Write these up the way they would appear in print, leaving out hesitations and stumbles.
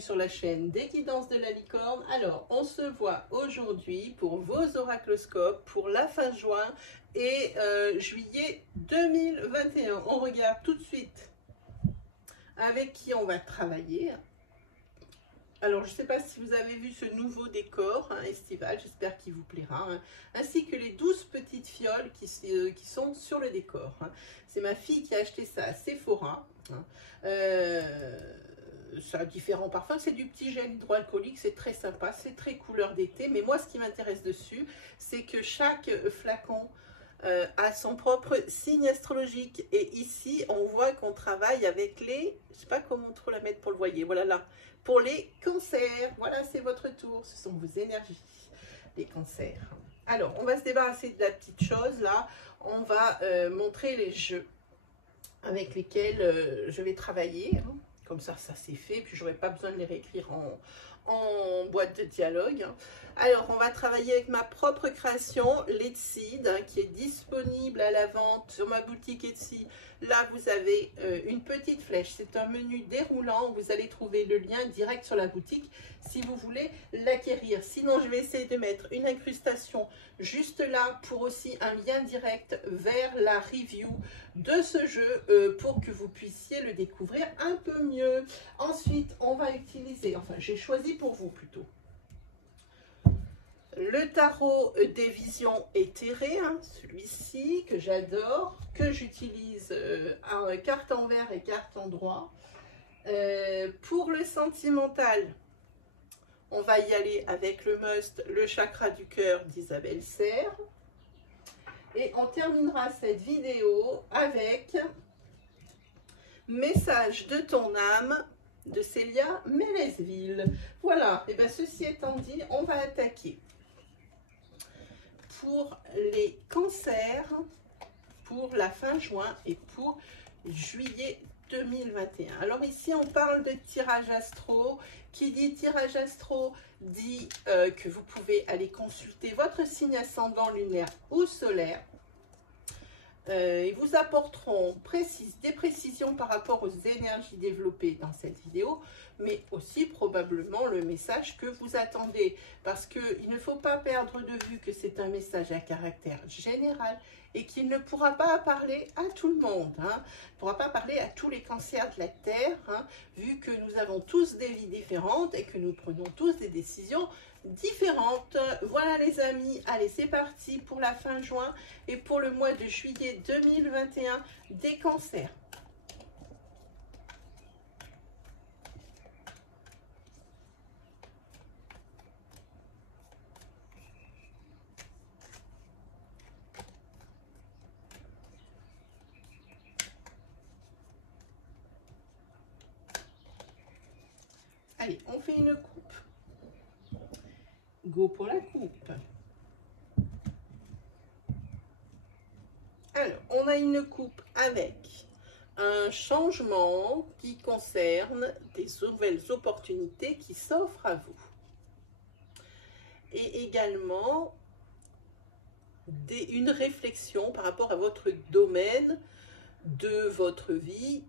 bienvenue sur la chaîne des guidances de la licorne. Alors, on se voit aujourd'hui pour vos oracloscopes pour la fin juin et juillet 2021. On regarde tout de suite avec qui on va travailler. Alors, je ne sais pas si vous avez vu ce nouveau décor estival, j'espère qu'il vous plaira, ainsi que les 12 petites fioles qui sont sur le décor. C'est ma fille qui a acheté ça à Sephora. Ça a différents parfums, c'est du petit gel hydroalcoolique, c'est très sympa, c'est très couleur d'été. Mais moi, ce qui m'intéresse dessus, c'est que chaque flacon a son propre signe astrologique. Et ici, on voit qu'on travaille avec les, je ne sais pas comment trop la mettre pour le voyer, voilà là, pour les cancers. Voilà, c'est votre tour, ce sont vos énergies, les cancers. Alors, on va se débarrasser de la petite chose là, on va montrer les jeux avec lesquels je vais travailler. Comme ça, ça c'est fait, puis j'aurai pas besoin de les réécrire en boîte de dialogue. Alors, on va travailler avec ma propre création, l'Etsy, qui est disponible à la vente sur ma boutique Etsy. Là, vous avez une petite flèche. C'est un menu déroulant. Vous allez trouver le lien direct sur la boutique si vous voulez l'acquérir. Sinon, je vais essayer de mettre une incrustation juste là pour aussi un lien direct vers la review de ce jeu pour que vous puissiez le découvrir un peu mieux. Ensuite, on va utiliser, enfin, j'ai choisi pour vous plutôt, le tarot des visions éthérées, celui-ci que j'adore, que j'utilise à carte envers et carte endroit. Pour le sentimental, on va y aller avec le must, le chakra du cœur d'Isabelle Serre. Et on terminera cette vidéo avec Message de ton âme de Célia Mélesville. Voilà, et bien ceci étant dit, on va attaquer pour les cancers pour la fin juin et pour juillet 2021. Alors ici on parle de tirage astro. Qui dit tirage astro dit que vous pouvez aller consulter votre signe ascendant lunaire ou solaire. Ils vous apporteront des précisions par rapport aux énergies développées dans cette vidéo, mais aussi probablement le message que vous attendez, parce qu'il ne faut pas perdre de vue que c'est un message à caractère général et qu'il ne pourra pas parler à tout le monde, il ne pourra pas parler à tous les cancers de la Terre, vu que nous avons tous des vies différentes et que nous prenons tous des décisions différentes. Voilà les amis, allez c'est parti pour la fin juin et pour le mois de juillet 2021 des cancers. Allez, on fait une coupe. Go pour la coupe. Alors, on a une coupe avec un changement qui concerne des nouvelles opportunités qui s'offrent à vous. Et également une réflexion par rapport à votre domaine de votre vie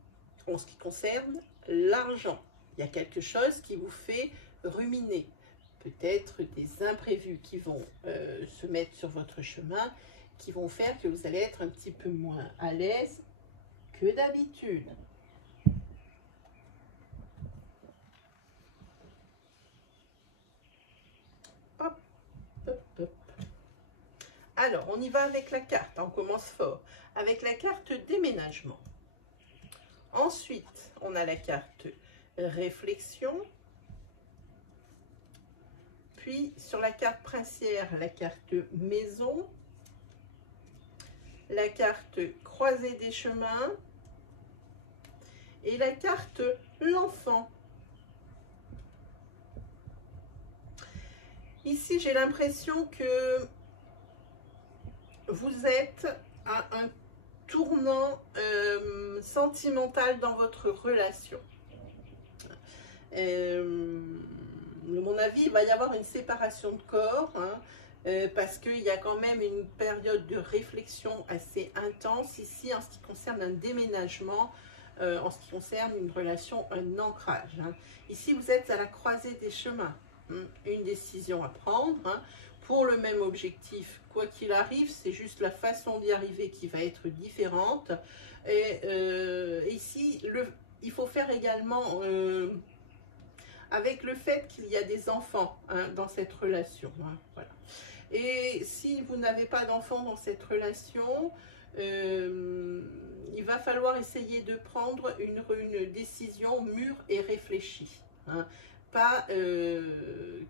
en ce qui concerne l'argent. Il y a quelque chose qui vous fait ruminer. Peut-être des imprévus qui vont se mettre sur votre chemin, qui vont faire que vous allez être un petit peu moins à l'aise que d'habitude. Hop, hop, hop. Alors, on y va avec la carte, on commence fort. Avec la carte déménagement. Ensuite, on a la carte réflexion. Puis, sur la carte princière, la carte maison, la carte croisée des chemins et la carte l'enfant. Ici, j'ai l'impression que vous êtes à un tournant sentimental dans votre relation. À mon avis, il va y avoir une séparation de corps, parce qu'il y a quand même une période de réflexion assez intense ici en ce qui concerne un déménagement en ce qui concerne une relation, un ancrage. Hein. Ici, vous êtes à la croisée des chemins. Hein. Une décision à prendre hein, pour le même objectif. Quoi qu'il arrive, c'est juste la façon d'y arriver qui va être différente. Et ici, il faut faire également... avec le fait qu'il y a des enfants hein, dans cette relation. Hein, voilà. Et si vous n'avez pas d'enfants dans cette relation, il va falloir essayer de prendre une décision mûre et réfléchie. Hein. Pas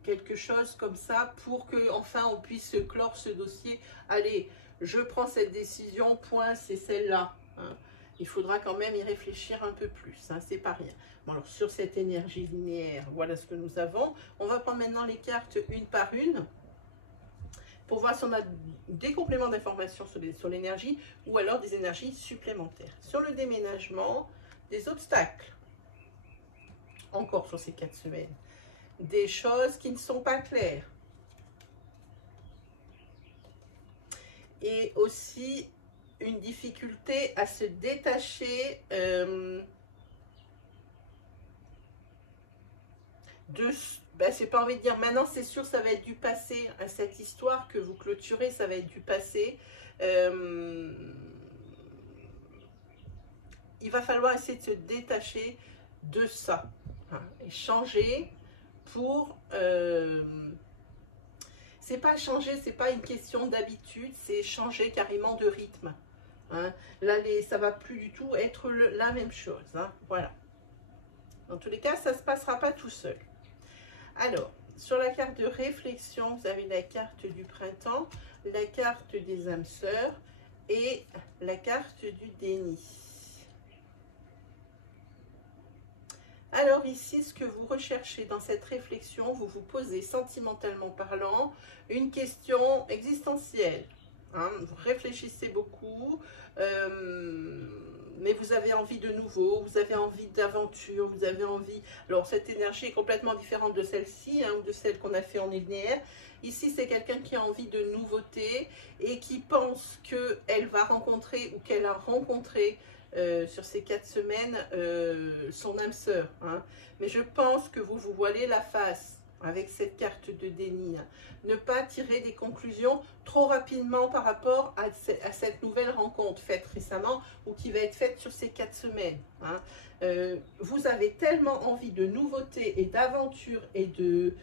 quelque chose comme ça pour que enfin on puisse clore ce dossier. Allez, je prends cette décision, point, c'est celle-là. Hein. Il faudra quand même y réfléchir un peu plus, hein, c'est pas rien. Bon, alors sur cette énergie linéaire, voilà ce que nous avons. On va prendre maintenant les cartes une par une pour voir si on a des compléments d'informations sur l'énergie ou alors des énergies supplémentaires. Sur le déménagement, des obstacles, encore sur ces 4 semaines. Des choses qui ne sont pas claires. Et aussi une difficulté à se détacher j'ai pas envie de dire maintenant c'est sûr ça va être du passé, hein, cette histoire que vous clôturez ça va être du passé. Il va falloir essayer de se détacher de ça hein, et changer pour c'est pas changer, c'est pas une question d'habitude, c'est changer carrément de rythme hein. Là ça va plus du tout être la même chose hein, voilà. Dans tous les cas ça se passera pas tout seul. Alors, sur la carte de réflexion, vous avez la carte du printemps, la carte des âmes sœurs et la carte du déni. Alors ici, ce que vous recherchez dans cette réflexion, vous vous posez sentimentalement parlant une question existentielle. Hein, vous réfléchissez beaucoup, mais vous avez envie de nouveau, vous avez envie d'aventure, vous avez envie... Alors cette énergie est complètement différente de celle-ci, hein, ou de celle qu'on a fait en linéaire. Ici c'est quelqu'un qui a envie de nouveauté et qui pense qu'elle va rencontrer ou qu'elle a rencontré sur ces 4 semaines son âme sœur. Hein. Mais je pense que vous vous voilez la face avec cette carte de déni. Hein. Ne pas tirer des conclusions trop rapidement par rapport à cette nouvelle rencontre faite récemment ou qui va être faite sur ces 4 semaines. Hein. Vous avez tellement envie de nouveautés et d'aventure et de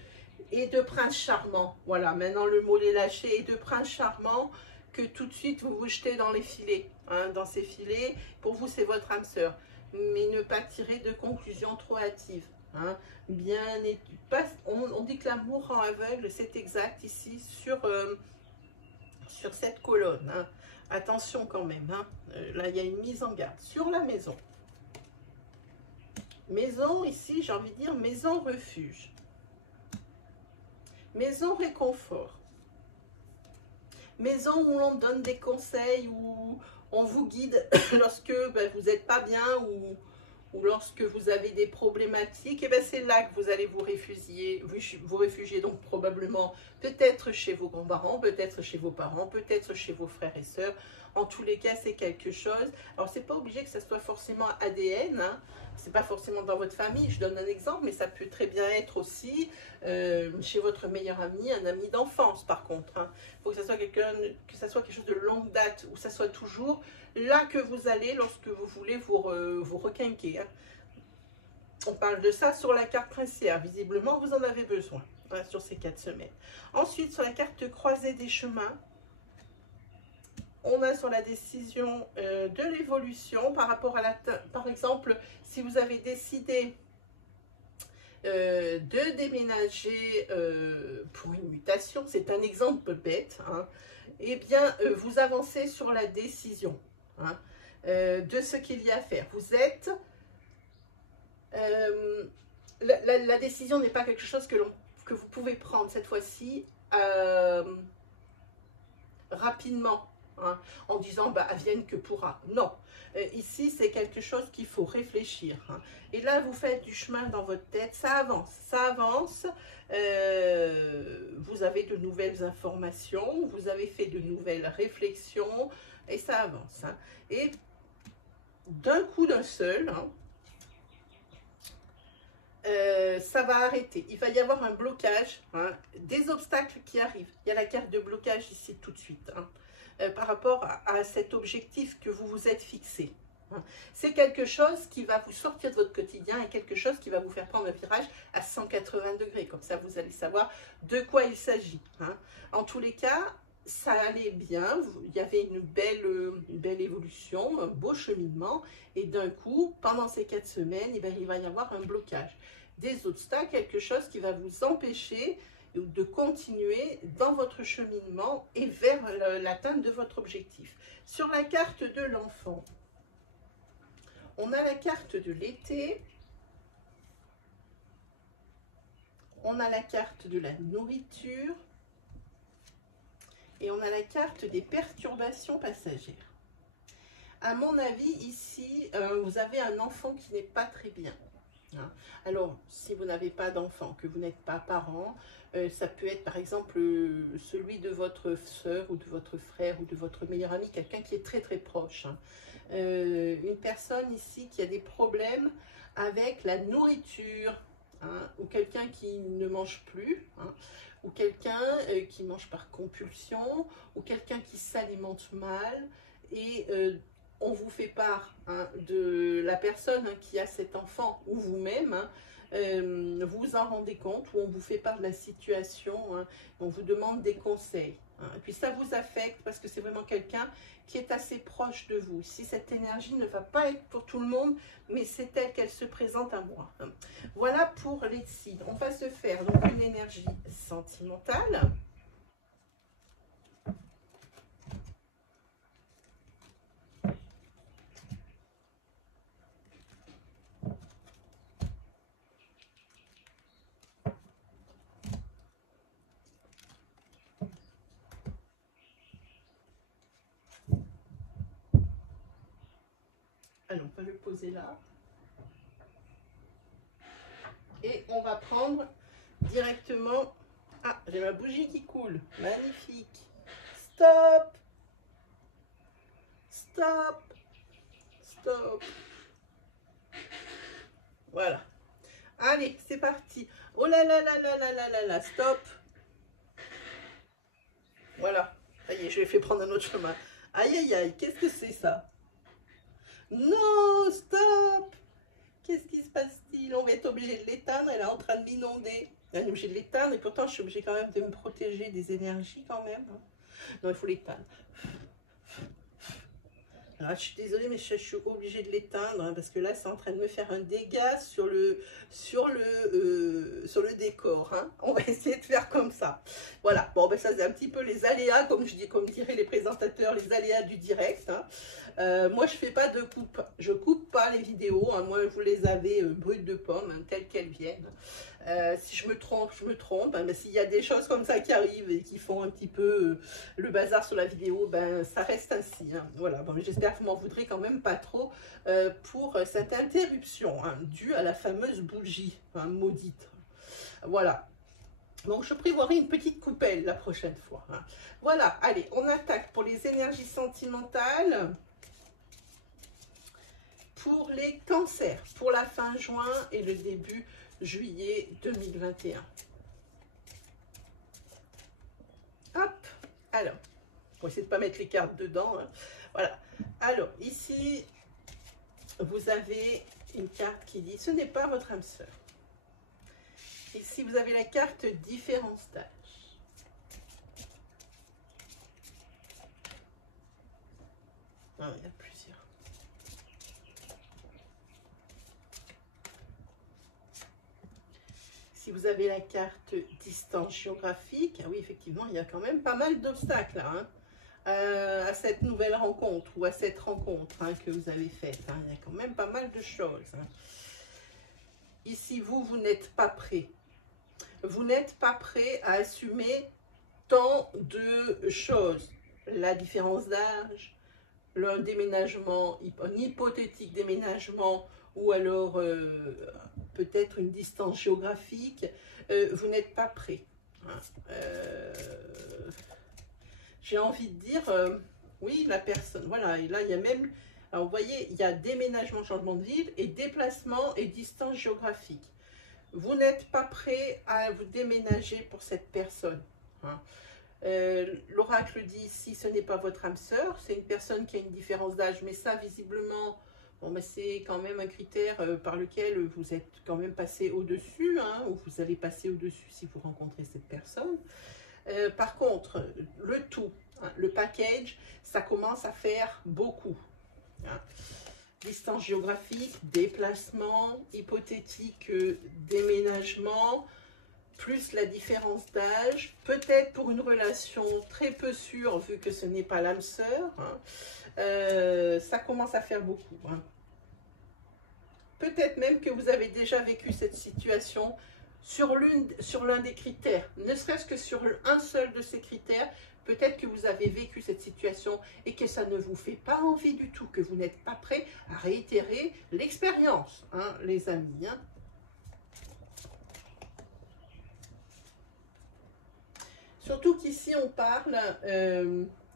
prince charmant. Voilà, maintenant le mot est lâché, et de prince charmant, que tout de suite vous vous jetez dans les filets. Hein, dans ces filets, pour vous c'est votre âme sœur. Mais ne pas tirer de conclusions trop hâtives. Hein, on dit que l'amour rend aveugle, c'est exact ici sur cette colonne. Hein. Attention quand même, hein. Là il y a une mise en garde. Sur la maison. Maison ici, j'ai envie de dire maison refuge. Maison réconfort. Maison où l'on donne des conseils, où on vous guide lorsque vous n'êtes pas bien ou lorsque vous avez des problématiques, et c'est là que vous allez vous réfugier donc probablement peut-être chez vos grands-parents, peut-être chez vos parents, peut-être chez vos frères et sœurs. En tous les cas, c'est quelque chose. Alors, c'est pas obligé que ça soit forcément ADN, hein. C'est pas forcément dans votre famille, je donne un exemple, mais ça peut très bien être aussi chez votre meilleur ami, un ami d'enfance par contre. Il faut que ça soit quelque chose de longue date, où ça soit toujours là que vous allez lorsque vous voulez vous requinquer. Hein. On parle de ça sur la carte princière, visiblement vous en avez besoin hein, sur ces 4 semaines. Ensuite, sur la carte croisée des chemins, on a sur la décision de l'évolution par rapport à par exemple, si vous avez décidé de déménager pour une mutation, c'est un exemple bête, hein, eh bien, vous avancez sur la décision hein, de ce qu'il y a à faire. Vous êtes... la décision n'est pas quelque chose que vous pouvez prendre cette fois-ci rapidement. Hein, en disant advienne que pourra. Non, ici c'est quelque chose qu'il faut réfléchir. Hein. Et là vous faites du chemin dans votre tête, ça avance, ça avance. Vous avez de nouvelles informations, vous avez fait de nouvelles réflexions et ça avance. Hein. Et d'un coup d'un seul, hein, ça va arrêter. Il va y avoir un blocage, hein, des obstacles qui arrivent. Il y a la carte de blocage ici tout de suite, hein, par rapport à cet objectif que vous vous êtes fixé. Hein. C'est quelque chose qui va vous sortir de votre quotidien et quelque chose qui va vous faire prendre un virage à 180 degrés. Comme ça, vous allez savoir de quoi il s'agit. Hein. En tous les cas, ça allait bien, il y avait une belle évolution, un beau cheminement, et d'un coup, pendant ces 4 semaines, eh bien, il va y avoir un blocage, des obstacles, quelque chose qui va vous empêcher de continuer dans votre cheminement et vers l'atteinte de votre objectif. Sur la carte de l'enfant, on a la carte de l'été, on a la carte de la nourriture, et on a la carte des perturbations passagères. À mon avis, ici, vous avez un enfant qui n'est pas très bien. Hein. Alors, si vous n'avez pas d'enfant, que vous n'êtes pas parent, ça peut être par exemple celui de votre soeur ou de votre frère ou de votre meilleur ami, quelqu'un qui est très très proche. Hein. Une personne ici qui a des problèmes avec la nourriture, hein, ou quelqu'un qui ne mange plus, hein, ou quelqu'un qui mange par compulsion, ou quelqu'un qui s'alimente mal, et on vous fait part, hein, de la personne, hein, qui a cet enfant, ou vous-même, hein, vous en rendez compte, ou on vous fait part de la situation, hein, on vous demande des conseils. Hein, et puis ça vous affecte parce que c'est vraiment quelqu'un qui est assez proche de vous. Si cette énergie ne va pas être pour tout le monde, mais c'est telle qu'elle se présente à moi. Hein. Voilà pour les signes. On va se faire donc une énergie sentimentale. Allez, on peut le poser là. Et on va prendre directement... Ah, j'ai ma bougie qui coule. Magnifique. Stop. Stop. Stop. Voilà. Allez, c'est parti. Oh là là là là là là là là. Stop. Voilà. Ça y est, je l'ai fait prendre un autre chemin. Aïe aïe aïe, qu'est-ce que c'est ça? Non, stop. Qu'est-ce qui se passe-t-il? On va être obligé de l'éteindre, elle est en train de m'inonder. On est obligé de l'éteindre et pourtant je suis obligée quand même de me protéger des énergies quand même. Non, il faut l'éteindre. Alors, je suis désolée, mais je suis obligée de l'éteindre, hein, parce que là, c'est en train de me faire un dégât sur le décor. Hein. On va essayer de faire comme ça. Voilà. Bon, ben ça, c'est un petit peu les aléas, comme diraient les présentateurs, les aléas du direct. Hein. Moi, je fais pas de coupe. Je coupe pas les vidéos. Hein. Moi, vous les avez brutes de pommes, hein, telles qu'elles viennent. Si je me trompe, je me trompe. Hein, mais s'il y a des choses comme ça qui arrivent et qui font un petit peu le bazar sur la vidéo, ben ça reste ainsi. Hein. Voilà. Bon, j'espère que vous m'en voudrez quand même pas trop pour cette interruption, hein, due à la fameuse bougie, hein, maudite. Voilà. Donc, je prévoirai une petite coupelle la prochaine fois. Hein. Voilà. Allez, on attaque pour les énergies sentimentales. Pour les cancers, pour la fin juin et le début juillet 2021. Hop, alors, on va essayer de ne pas mettre les cartes dedans. Hein. Voilà, alors ici, vous avez une carte qui dit « Ce n'est pas votre âme sœur ». Ici, vous avez la carte « Différents stages ». Ah, il y a plusieurs. Si vous avez la carte distance géographique, ah oui, effectivement, il y a quand même pas mal d'obstacles hein, à cette nouvelle rencontre ou à cette rencontre hein, que vous avez faite. Hein. Il y a quand même pas mal de choses. Hein. Ici, vous n'êtes pas prêt. Vous n'êtes pas prêt à assumer tant de choses. La différence d'âge, le déménagement, un hypothétique déménagement, ou alors peut-être une distance géographique, vous n'êtes pas prêt. Hein. J'ai envie de dire, oui, la personne, voilà, et là, il y a même, Alors, vous voyez, il y a déménagement, changement de ville, et déplacement et distance géographique. Vous n'êtes pas prêt à vous déménager pour cette personne. Hein. L'oracle dit ici, ce n'est pas votre âme sœur, c'est une personne qui a une différence d'âge, mais ça, visiblement, bon, ben, c'est quand même un critère par lequel vous êtes quand même passé au-dessus, hein, ou vous allez passer au-dessus si vous rencontrez cette personne. Par contre, le tout, hein, le package, ça commence à faire beaucoup. Hein. Distance géographique, déplacement, hypothétique, déménagement, plus la différence d'âge, peut-être pour une relation très peu sûre, vu que ce n'est pas l'âme sœur, hein, ça commence à faire beaucoup. Hein. Peut-être même que vous avez déjà vécu cette situation sur l'un des critères, ne serait-ce que sur un seul de ces critères. Peut-être que vous avez vécu cette situation et que ça ne vous fait pas envie du tout, que vous n'êtes pas prêt à réitérer l'expérience, hein, les amis. Hein. Surtout qu'ici, on parle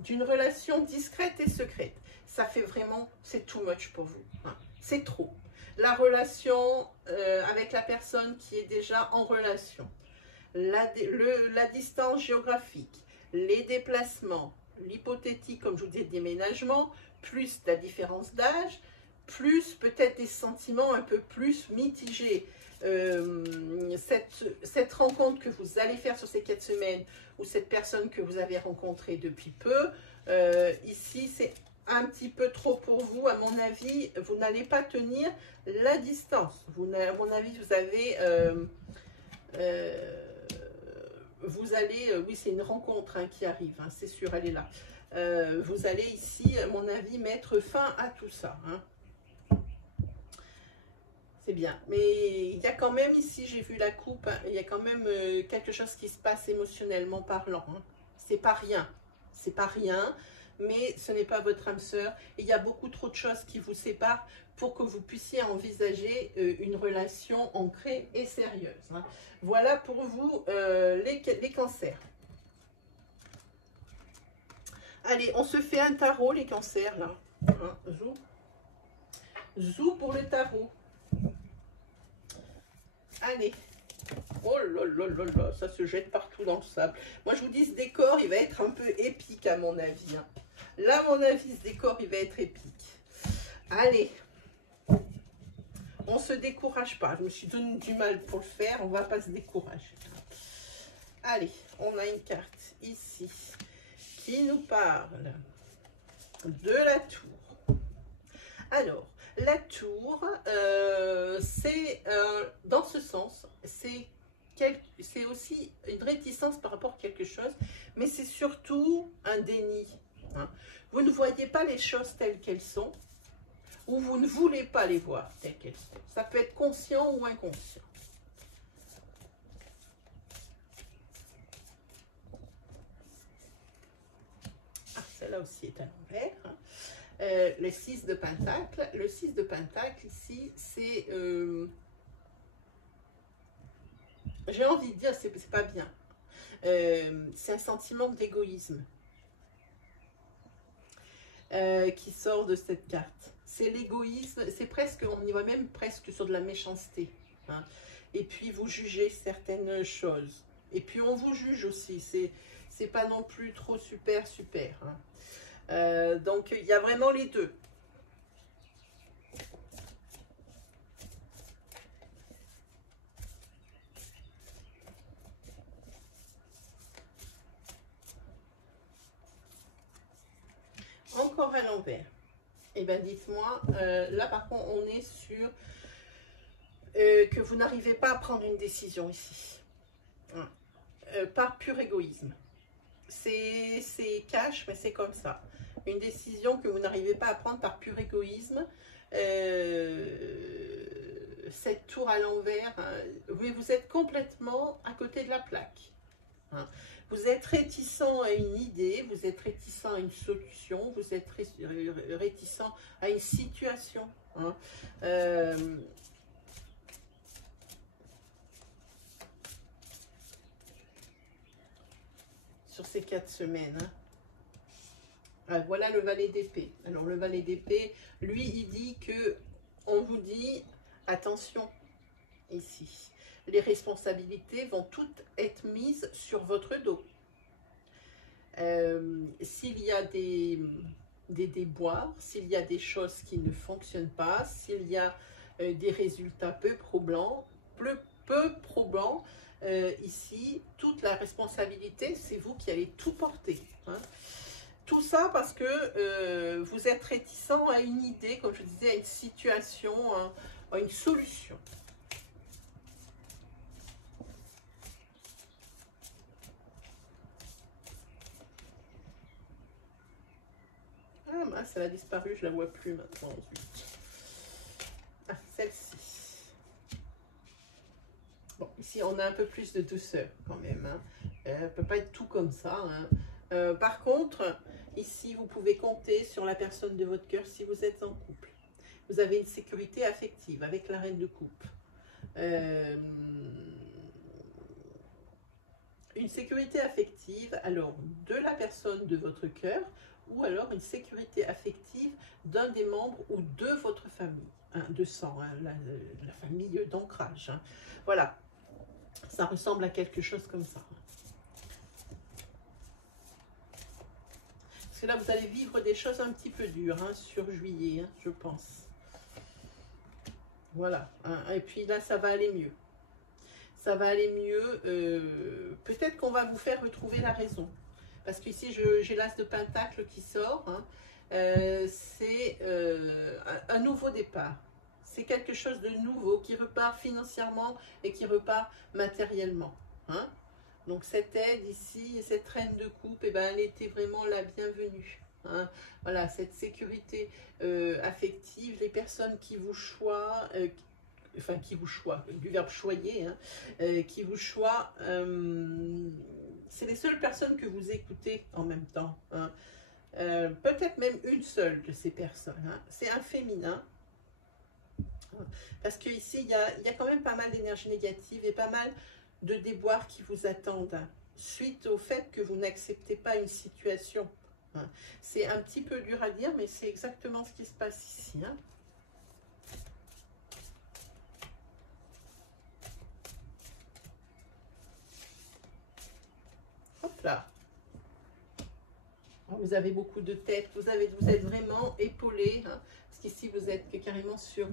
d'une relation discrète et secrète. Ça fait vraiment, c'est too much pour vous. Hein. C'est trop. La relation avec la personne qui est déjà en relation, la distance géographique, les déplacements, l'hypothétique, comme je vous dis, déménagement, plus la différence d'âge, plus peut-être des sentiments un peu plus mitigés. Cette rencontre que vous allez faire sur ces 4 semaines, ou cette personne que vous avez rencontrée depuis peu, ici c'est un petit peu trop pour vous, à mon avis. Vous n'allez pas tenir la distance. À mon avis, vous avez... vous allez, oui, c'est une rencontre hein, qui arrive, hein, c'est sûr, elle est là. Vous allez ici, à mon avis, mettre fin à tout ça. Hein. C'est bien. Mais il y a quand même, ici, j'ai vu la coupe, hein, il y a quand même quelque chose qui se passe émotionnellement parlant. Hein. C'est pas rien. C'est pas rien, mais ce n'est pas votre âme sœur. Il y a beaucoup trop de choses qui vous séparent pour que vous puissiez envisager une relation ancrée et sérieuse. Hein. Voilà pour vous les cancers. Allez, on se fait un tarot, les cancers, là. Hein, zou. Zou pour le tarot. Allez. Oh là là là là, ça se jette partout dans le sable. Moi, je vous dis, ce décor, il va être un peu épique, à mon avis. Hein. Là, à mon avis, ce décor, il va être épique. Allez. On ne se décourage pas. Je me suis donné du mal pour le faire. On ne va pas se décourager. Allez, on a une carte ici qui nous parle de la tour. Alors, la tour, c'est dans ce sens, c'est aussi une réticence par rapport à quelque chose, mais c'est surtout un déni. Hein. Vous ne voyez pas les choses telles qu'elles sont, ou vous ne voulez pas les voir telles qu'elles sont. Ça peut être conscient ou inconscient. Ah, celle-là aussi est à l'envers. Hein. Le 6 de Pentacle. Le 6 de Pentacle, ici, c'est... j'ai envie de dire, c'est pas bien. C'est un sentiment d'égoïsme qui sort de cette carte. C'est l'égoïsme, c'est presque, on y va même presque sur de la méchanceté. Hein. Et puis, vous jugez certaines choses. Et puis, on vous juge aussi. C'est pas non plus trop super. Hein. Donc, il y a vraiment les deux. Encore à l'envers. Eh bien, dites-moi, là, par contre, on est sur que vous n'arrivez pas à prendre une décision ici. Hein. Par pur égoïsme. C'est cash, mais c'est comme ça. Une décision que vous n'arrivez pas à prendre par pur égoïsme. Cette tour à l'envers, hein, mais vous êtes complètement à côté de la plaque. Hein. Vous êtes réticent à une idée, vous êtes réticent à une solution, vous êtes réticent à une situation. Hein. Sur ces 4 semaines. Hein. Ah, voilà le valet d'épée. Alors le valet d'épée, lui, il dit que, on vous dit, attention, ici, les responsabilités vont toutes être mises sur votre dos. S'il y a des déboires, s'il y a des choses qui ne fonctionnent pas, s'il y a des résultats peu probants, ici, toute la responsabilité, c'est vous qui allez tout porter. Hein. Tout ça parce que vous êtes réticent à une idée, comme je disais, à une situation, à une solution. Ah mince, elle a disparu, je la vois plus maintenant. Ah, celle-ci. Bon, ici on a un peu plus de douceur quand même. Hein. Elle ne peut pas être tout comme ça. Hein. Par contre, ici vous pouvez compter sur la personne de votre cœur si vous êtes en couple. Vous avez une sécurité affective avec la reine de coupe. Une sécurité affective, alors, de la personne de votre cœur, ou alors une sécurité affective d'un des membres ou de votre famille, hein, de sang, hein, la famille d'ancrage. Hein. Voilà, ça ressemble à quelque chose comme ça. Parce que là, vous allez vivre des choses un petit peu dures hein, sur juillet, hein, je pense. Voilà, hein, et puis là, ça va aller mieux. Ça va aller mieux. Peut-être qu'on va vous faire retrouver la raison. Parce qu'ici, j'ai l'as de pentacle qui sort. Hein. C'est un nouveau départ. C'est quelque chose de nouveau qui repart financièrement et qui repart matériellement. Hein. Donc cette aide ici, cette reine de coupe, eh ben, elle était vraiment la bienvenue. Hein. Voilà, cette sécurité affective, les personnes qui vous choisissent, enfin qui vous choisit, du verbe choyer, hein, qui vous choisit, c'est les seules personnes que vous écoutez en même temps. Hein. Peut-être même une seule de ces personnes. Hein. C'est un féminin. Parce qu'ici, il y a quand même pas mal d'énergie négative et pas mal de déboires qui vous attendent. Hein, suite au fait que vous n'acceptez pas une situation. Hein. C'est un petit peu dur à dire, mais c'est exactement ce qui se passe ici. Hein. Hop là. Vous avez beaucoup de tête, vous êtes vraiment épaulé, hein, parce qu'ici vous êtes carrément sur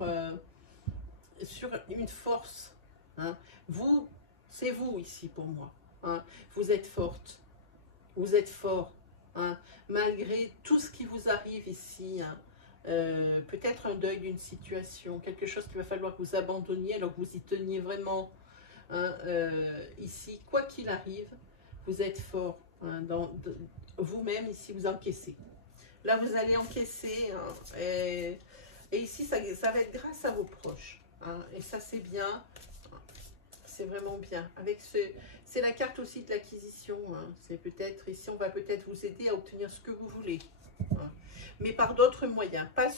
une force. Hein. Vous, c'est vous ici pour moi. Hein. Vous êtes forte, vous êtes fort, hein, malgré tout ce qui vous arrive ici. Hein. Peut-être un deuil d'une situation, quelque chose qu'il va falloir que vous abandonniez alors que vous y teniez vraiment. Hein, ici, quoi qu'il arrive, vous êtes fort. Hein, vous-même, ici, vous encaissez. Là, vous allez encaisser. Hein, et ici, ça va être grâce à vos proches. Hein, et ça, c'est bien. C'est vraiment bien. C'est la carte aussi de l'acquisition. Hein, c'est peut-être, ici, on va peut-être vous aider à obtenir ce que vous voulez. Hein, mais par d'autres moyens. Pas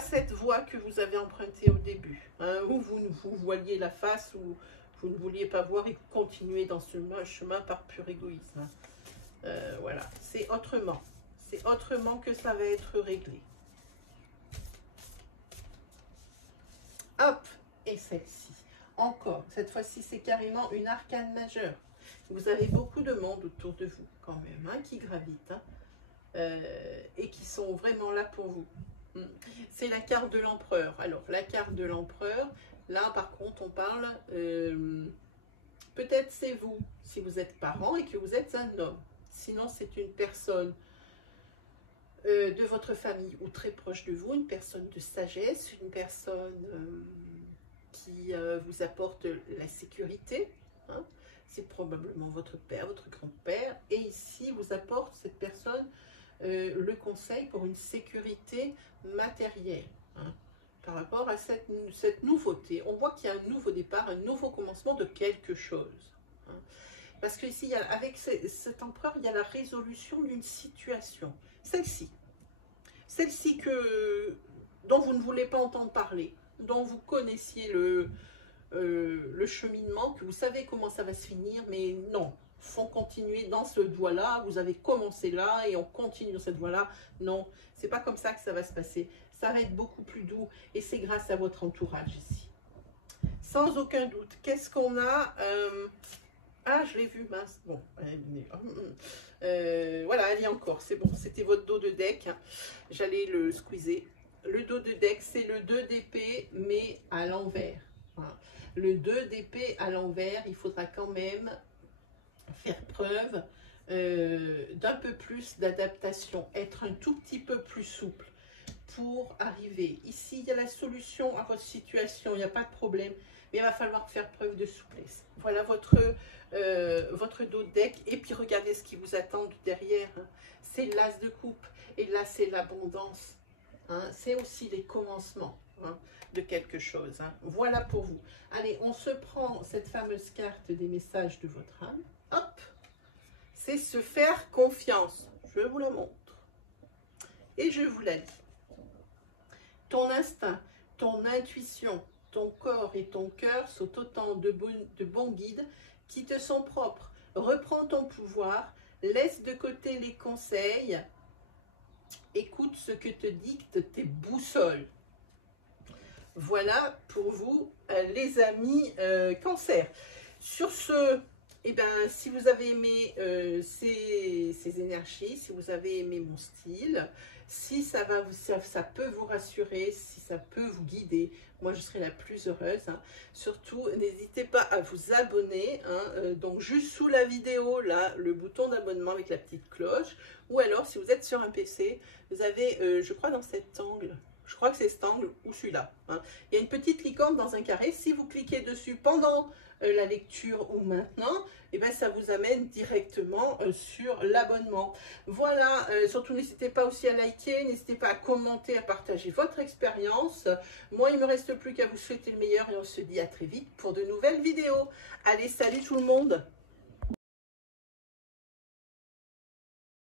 cette voie que vous avez empruntée au début. Hein, où vous voyez la face, où vous ne vouliez pas voir et continuer dans ce chemin par pur égoïsme. Hein. Voilà, c'est autrement. C'est autrement que ça va être réglé. Hop, et celle-ci. Encore, cette fois-ci, c'est carrément une arcane majeure. Vous avez beaucoup de monde autour de vous, quand même, hein, qui gravitent, hein, et qui sont vraiment là pour vous. C'est la carte de l'empereur. Alors, la carte de l'empereur, là, par contre, on parle... peut-être c'est vous, si vous êtes parent et que vous êtes un homme. Sinon, c'est une personne de votre famille ou très proche de vous, une personne de sagesse, une personne qui vous apporte la sécurité. Hein. C'est probablement votre père, votre grand-père. Et ici, vous apporte cette personne le conseil pour une sécurité matérielle. Hein. Par rapport à cette nouveauté. On voit qu'il y a un nouveau départ, un nouveau commencement de quelque chose. Hein. Parce que ici, avec cet empereur, il y a la résolution d'une situation. Celle-ci dont vous ne voulez pas entendre parler, dont vous connaissiez le cheminement, que vous savez comment ça va se finir, mais non, font continuer dans ce voie-là. Vous avez commencé là et on continue dans cette voie-là. Non, c'est pas comme ça que ça va se passer. Ça va être beaucoup plus doux et c'est grâce à votre entourage ici. Sans aucun doute. Qu'est-ce qu'on a Ah, je l'ai vu, mince. Bon, voilà, elle y est encore. C'est bon, c'était votre dos de deck. J'allais le squeezer. Le dos de deck, c'est le 2 d'épée, mais à l'envers. Voilà. Le 2 d'épée à l'envers, il faudra quand même faire preuve d'un peu plus d'adaptation, être un tout petit peu plus souple pour arriver. Ici, il y a la solution à votre situation, il n'y a pas de problème, mais il va falloir faire preuve de souplesse. Voilà votre dos de deck, et puis regardez ce qui vous attend derrière. Hein. C'est l'as de coupe, et là, c'est l'abondance. Hein. C'est aussi les commencements. Hein, de quelque chose. Hein. Voilà pour vous. Allez, on se prend cette fameuse carte des messages de votre âme. Hop, c'est se faire confiance. Je vous la montre. Et je vous la lis. Ton instinct, ton intuition, ton corps et ton cœur sont autant de bons guides qui te sont propres. Reprends ton pouvoir, laisse de côté les conseils, écoute ce que te dictent tes boussoles. Voilà pour vous, les amis Cancer. Sur ce, eh ben, si vous avez aimé ces énergies, si vous avez aimé mon style, si ça peut vous rassurer, si ça peut vous guider, moi je serai la plus heureuse. Hein. Surtout, n'hésitez pas à vous abonner. Hein, donc juste sous la vidéo, là, le bouton d'abonnement avec la petite cloche. Ou alors, si vous êtes sur un PC, vous avez, je crois, dans cet angle. Je crois que c'est cet angle ou celui-là. Hein. Il y a une petite licorne dans un carré. Si vous cliquez dessus pendant la lecture ou maintenant, et ben ça vous amène directement sur l'abonnement. Voilà, surtout n'hésitez pas aussi à liker, n'hésitez pas à commenter, à partager votre expérience. Moi, il ne me reste plus qu'à vous souhaiter le meilleur et on se dit à très vite pour de nouvelles vidéos. Allez, salut tout le monde!